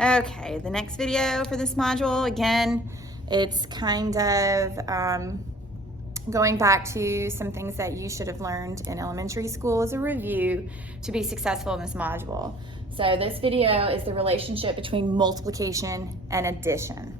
Okay, the next video for this module, again, it's kind of going back to some things that you should have learned in elementary school as a review to be successful in this module. So this video is the relationship between multiplication and addition.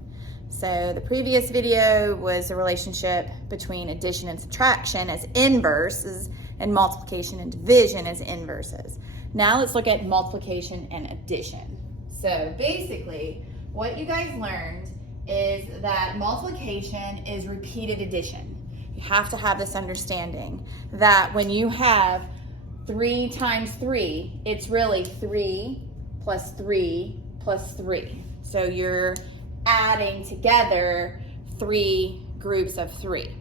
So the previous video was the relationship between addition and subtraction as inverses and multiplication and division as inverses. Now let's look at multiplication and addition. So basically, what you guys learned is that multiplication is repeated addition. You have to have this understanding that when you have 3 times 3, it's really 3 plus 3 plus 3. So you're adding together 3 groups of 3.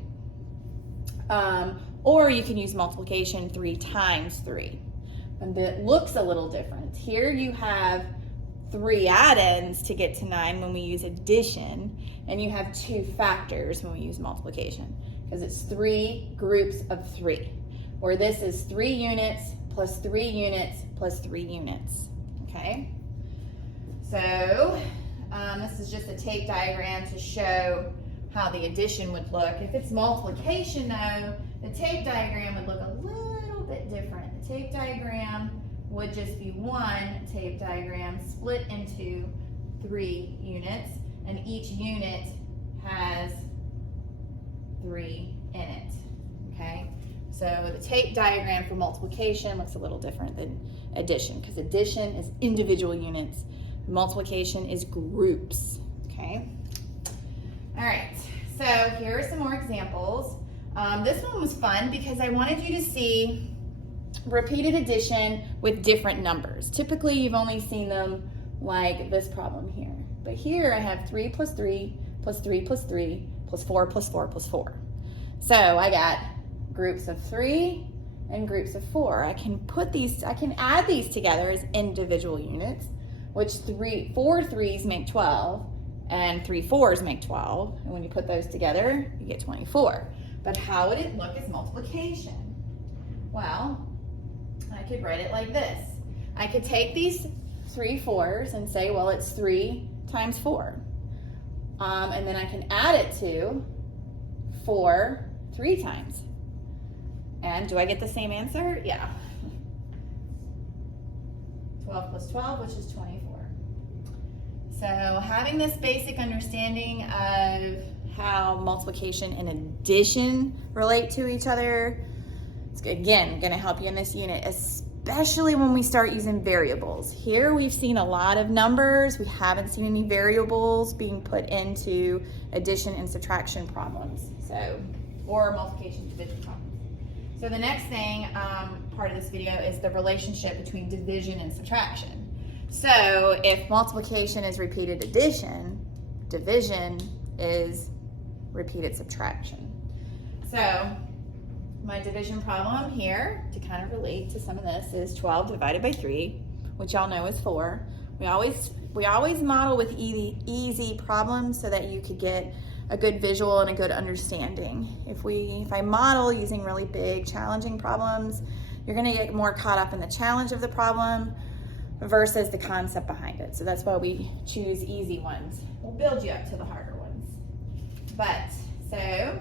Or you can use multiplication 3 times 3. And it looks a little different. Here you have 3 add-ins to get to 9 when we use addition, and you have 2 factors when we use multiplication, because it's 3 groups of 3, or this is 3 units plus 3 units plus 3 units, okay? So this is just a tape diagram to show how the addition would look. If it's multiplication though, the tape diagram would look a little bit different. The tape diagram would just be one tape diagram split into 3 units, and each unit has 3 in it, okay? So the tape diagram for multiplication looks a little different than addition, because addition is individual units, multiplication is groups, okay? All right, so here are some more examples. This one was fun because I wanted you to see repeated addition with different numbers. Typically, you've only seen them like this problem here. But here I have 3 plus 3 plus 3 plus 3 plus 4 plus 4 plus 4. So I got groups of 3 and groups of 4. I can add these together as individual units, which 4 3s make 12 and 3 4s make 12. And when you put those together, you get 24. But how would it look as multiplication? Well, I could write it like this. I could take these 3 4s and say, well, it's 3 times 4. And then I can add it to 4 3 times. And do I get the same answer? Yeah. 12 plus 12, which is 24. So having this basic understanding of how multiplication and addition relate to each other, it's, again, going to help you in this unit, especially when we start using variables. Here we've seen a lot of numbers. We haven't seen any variables being put into addition and subtraction problems, or multiplication division problems. So the next thing, part of this video, is the relationship between division and subtraction. So if multiplication is repeated addition, division is repeated subtraction. So my division problem here, to kind of relate to some of this, is 12 divided by 3, which y'all know is 4. We always model with easy problems so that you could get a good visual and a good understanding. If I model using really big, challenging problems, you're gonna get more caught up in the challenge of the problem versus the concept behind it. So that's why we choose easy ones. We'll build you up to the harder ones. But, so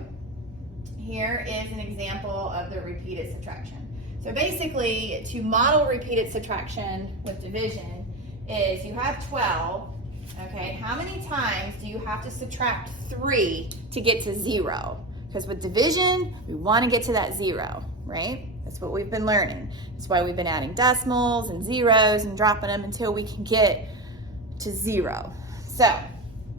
here is an example of the repeated subtraction. So basically, to model repeated subtraction with division is you have 12, okay? How many times do you have to subtract 3 to get to 0? Because with division, we want to get to that 0, right? That's what we've been learning. That's why we've been adding decimals and zeros and dropping them until we can get to 0. So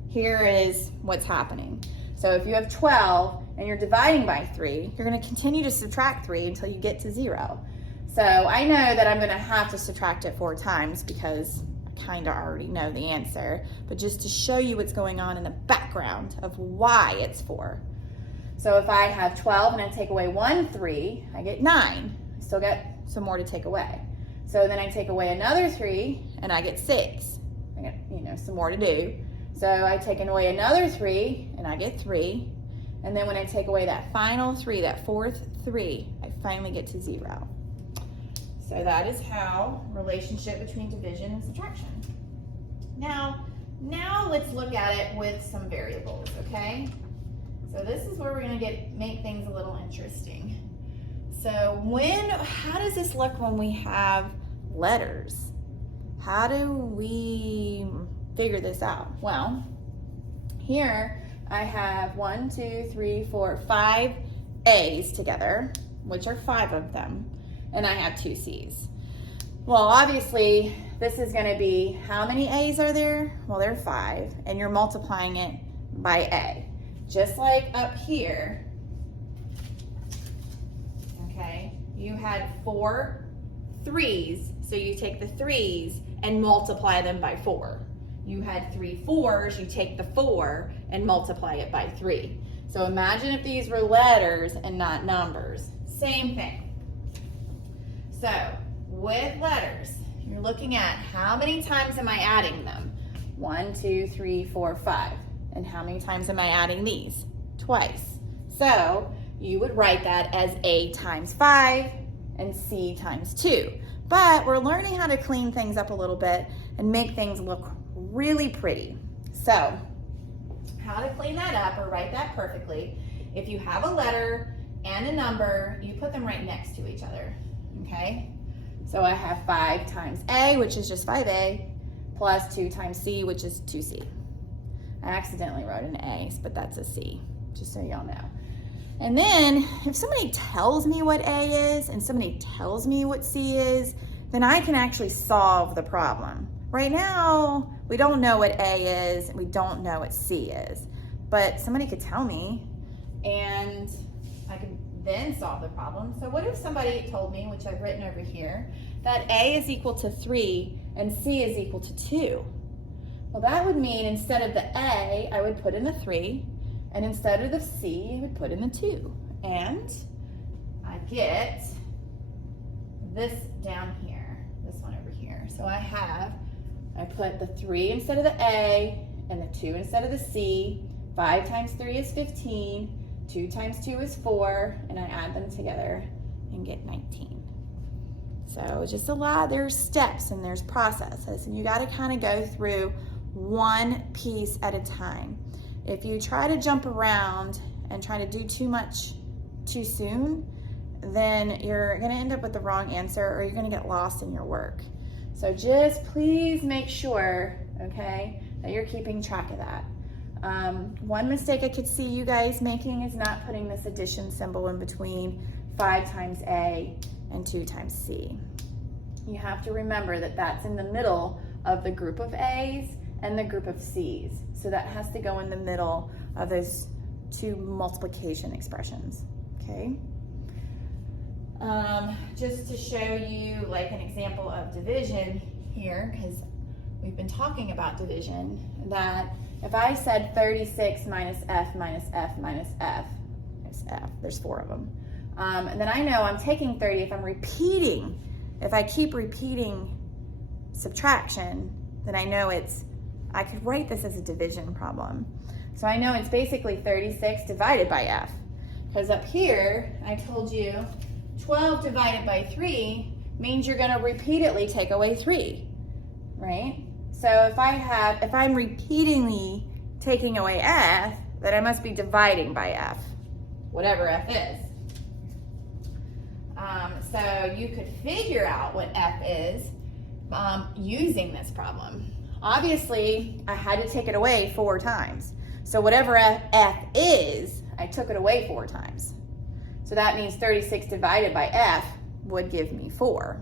here is what's happening. So if you have 12 and you're dividing by 3, you're going to continue to subtract 3 until you get to 0. So I know that I'm going to have to subtract it 4 times because I kind of already know the answer, but just to show you what's going on in the background of why it's 4. So if I have 12 and I take away 1 3, I get 9. I still got some more to take away. So then I take away another 3 and I get 6. I got, some more to do. So I take away another 3 and I get 3. And then when I take away that final 3, that fourth 3, I finally get to 0. So that is how relationship between division and subtraction. Now let's look at it with some variables, okay? So this is where we're gonna make things a little interesting. So how does this look when we have letters? How do we figure this out? Well, here I have 1, 2, 3, 4, 5 A's together, which are 5 of them, and I have 2 C's. Well, obviously, this is going to be, how many A's are there? Well, there are 5, and you're multiplying it by A. Just like up here, okay, you had 4 3's, so you take the 3's and multiply them by 4. You had 3 4's, you take the 4 and multiply it by 3. So imagine if these were letters and not numbers. Same thing. So with letters, you're looking at how many times am I adding them? 1, 2, 3, 4, 5. And how many times am I adding these? Twice. So you would write that as A times 5 and C times 2. But we're learning how to clean things up a little bit and make things look really pretty. So how to clean that up or write that perfectly? If you have a letter and a number, you put them right next to each other, okay? So I have 5 times A, which is just 5A, plus 2 times C, which is 2C. I accidentally wrote an A, but that's a C, just so y'all know. And then if somebody tells me what A is and somebody tells me what C is, then I can actually solve the problem. Right now, we don't know what A is, and we don't know what C is, but somebody could tell me and I could then solve the problem. So what if somebody told me, which I've written over here, that A is equal to 3 and C is equal to 2? Well, that would mean instead of the A, I would put in the 3, and instead of the C, I would put in the 2. And I get this down here, this one over here. So I put the 3 instead of the A, and the 2 instead of the C. 5 times 3 is 15, 2 times 2 is 4, and I add them together and get 19. So just there's steps and there's processes, and you gotta kind of go through one piece at a time. If you try to jump around and try to do too much too soon, then you're gonna end up with the wrong answer, or you're gonna get lost in your work. So just please make sure, okay, that you're keeping track of that. One mistake I could see you guys making is not putting this addition symbol in between 5 times A and 2 times C. You have to remember that that's in the middle of the group of A's and the group of C's. So that has to go in the middle of those 2 multiplication expressions, okay? Just to show you like an example of division here, because we've been talking about division, that if I said 36 minus F minus F minus F, there's 4 of them, and then I know I'm taking 30, if I keep repeating subtraction, then I know I could write this as a division problem. So I know it's basically 36 divided by F, because up here, I told you 12 divided by 3 means you're gonna repeatedly take away 3, right? So if I'm repeatedly taking away F, then I must be dividing by F, whatever F is. So you could figure out what F is using this problem. Obviously, I had to take it away 4 times. So whatever F is, I took it away 4 times. So that means 36 divided by F would give me 4.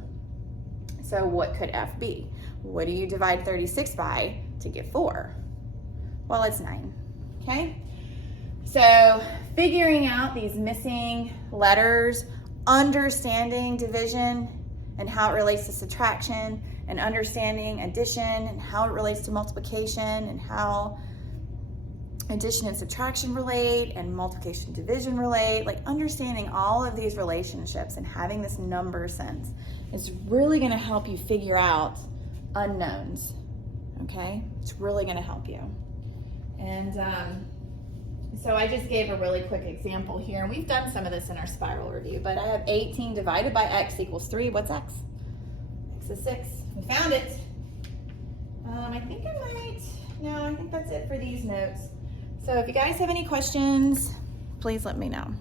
So what could F be? What do you divide 36 by to get 4? Well, it's 9, okay? So figuring out these missing letters, understanding division and how it relates to subtraction, and understanding addition and how it relates to multiplication, and how addition and subtraction relate and multiplication and division relate, like understanding all of these relationships and having this number sense is really going to help you figure out unknowns, okay? It's really going to help you. And so I just gave a really quick example here, and we've done some of this in our spiral review, but I have 18 divided by X equals 3. What's X? X is 6. We found it. I think no, I think that's it for these notes. So if you guys have any questions, please let me know.